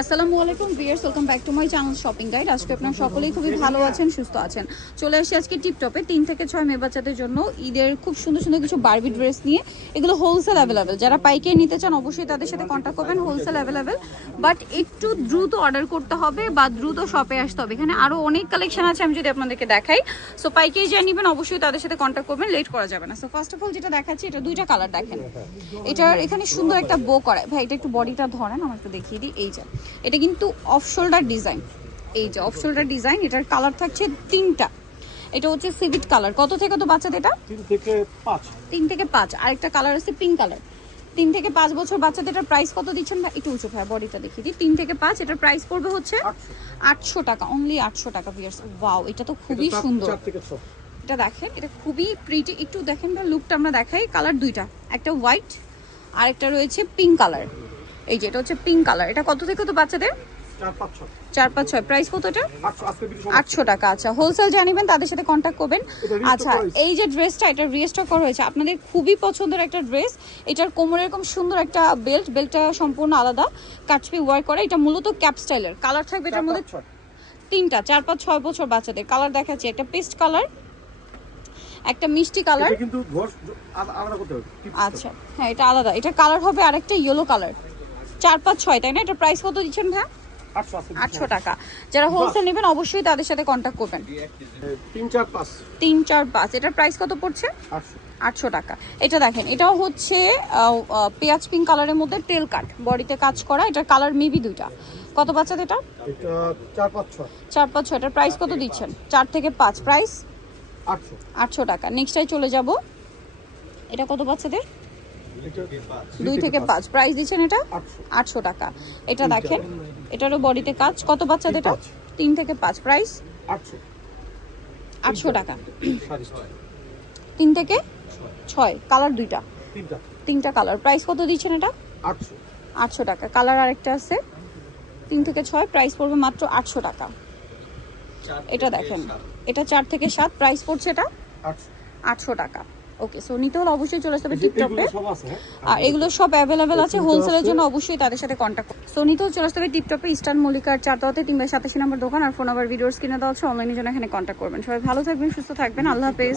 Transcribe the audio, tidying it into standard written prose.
আসসালামু আলাইকুম viewers, welcome back to my channel shopping guide. আজকে আপনারা সকলেই খুবই ভালো আছেন, সুস্থ আছেন। চলে আসি আজকে টিপটপে 3 থেকে 6 মেয়ে বাচ্চাদের জন্য ঈদের খুব সুন্দর সুন্দর কিছু বারবি ড্রেস নিয়ে। এগুলো হোলসেল অ্যাভেলেবেল, যারা পাইকারি নিতে চান অবশ্যই তাদের সাথে কন্ট্যাক্ট করবেন। হোলসেল অ্যাভেলেবেল, বাট একটু দ্রুত অর্ডার করতে হবে বা দ্রুত শপে আসতে হবে। এখানে আরও অনেক কালেকশন আছে, আমি যদি আপনাদেরকে দেখাই। সো পাইকারি যা নেবেন অবশ্যই তাদের সাথে কন্ট্যাক্ট করবেন, লেট করা যাবে না। সো ফার্স্ট অফ অল যেটা দেখাচ্ছি, এটা দুইটা কালার দেখেন। এটার এখানে সুন্দর একটা বো করা, ভাই এটা একটু বডিটা ধরেন, আমার একটু দেখিয়ে দিই। এই যে এটা কিন্তু অফ শোল্ডার ডিজাইন, এই যে অফ শোল্ডার ডিজাইন। এটার কালার থাকছে তিনটা। এটা হচ্ছে সিভিট কালার। কত থেকে কত বাচ্চাদের এটা? 3 থেকে 5। আরেকটা কালার আছে পিঙ্ক কালার। 3 থেকে 5 বছর বাচ্চাদের এটার প্রাইস কত দিচ্ছেন? একটু উঁচু ভাই, বডিটা দেখিয়ে দিই। 3 থেকে 5, এটার প্রাইস পড়বে হচ্ছে 800 টাকা, অনলি 800 টাকা। ভিউয়ার্স ওয়াও, এটা তো খুবই সুন্দর। এটা দেখেন, এটা খুবই প্রিটি। একটু দেখেন না লুকটা, আমরা দেখাই। কালার দুইটা, একটা হোয়াইট আর একটা রয়েছে পিঙ্ক কালার। এই যে এটা হচ্ছে পিঙ্ক কালার। এটা কত থেকে কত বাচ্চাদের? 4, 5, 6। প্রাইস কত এটা? 800 টাকা। আচ্ছা, হোলসেল জানিবেন তাদের সাথে কন্ট্যাক্ট করবেন। আচ্ছা, এই যে ড্রেসটা, এটা রিস্টক করা হয়েছে, আপনাদের খুবই পছন্দের একটা ড্রেস। এটার কোমরে এরকম সুন্দর একটা বেল্টটা সম্পূর্ণ আলাদা কাটছবি ওয়ার্ক করা। এটা মূলত ক্যাপ স্টাইলের। কালার থাকবে এটার মধ্যে তিনটা। 4, 5, 6 বছর বাচ্চাদের। কালার দেখাচ্ছি, একটা পেস্ট কালার, একটা মিষ্টি কালার। আচ্ছা হ্যাঁ, এটা আলাদা। এটা কালার হবে আরেকটা ইয়েলো কালার। 4, 5, 6, তাই না? এটা প্রাইস কত দিচ্ছেন ভাই? 800 টাকা। যারা হোলসেল নেবেন অবশ্যই তাদের সাথে কন্ট্যাক্ট করবেন। 3, 4, 5। 3, 4, 5। এটার প্রাইস কত পড়ছে? 800 টাকা। এটা দেখেন, এটাও হচ্ছে পেঁয়াজ পিঙ্ক কালারের মধ্যে তেল কাট, বডিতে কাজ করা। এটার কালার মেবি দুইটা। কত বাচ্চাদের এটা? 4, 5, 6। 4, 5, 6। এটার প্রাইস কত দিচ্ছেন? 4 থেকে 5, প্রাইস 800 টাকা। নেক্সটটাই চলে যাব। এটা কত বাচ্চাদের? 2 থেকে 5। প্রাইস দিচ্ছেন এটা 800 টাকা। এটা দেখেন, এটারও বডিতে কাজ। কত বাচ্চাদের এটা? 3 থেকে 5। প্রাইস 800 টাকা। 3 থেকে 6। কালার দুইটা, তিনটা কালার। প্রাইস কত দিচ্ছেন এটা? 800 টাকা। কালার আরেকটা আছে 3 থেকে 6, প্রাইস পড়বে মাত্র 800 টাকা। এটা দেখেন, এটা 4 থেকে 7। প্রাইস পড়ছে এটা 800 টাকা। ওকে, সো নিতে হলে অবশ্যই চলে আসতে হবে টিপটপে। আর এগুলো সব অ্যাভেলেবেল আছে হোলসেলের জন্য, অবশ্যই তাদের সাথে কন্ট্যাক্ট করুন। সো নিতে হলে চলে আসতে হবে টিপটপে, ইস্টার্ন মল্লিকার 4 3/87 নম্বর দোকান। আর ফোন নাম্বার ভিডিওর স্ক্রিনে দেওয়া আছে, অনলাইনের জন্য এখানে কন্ট্যাক্ট করবেন। সবাই ভালো থাকবেন, সুস্থ থাকবেন, আল্লাহ হাফেজ।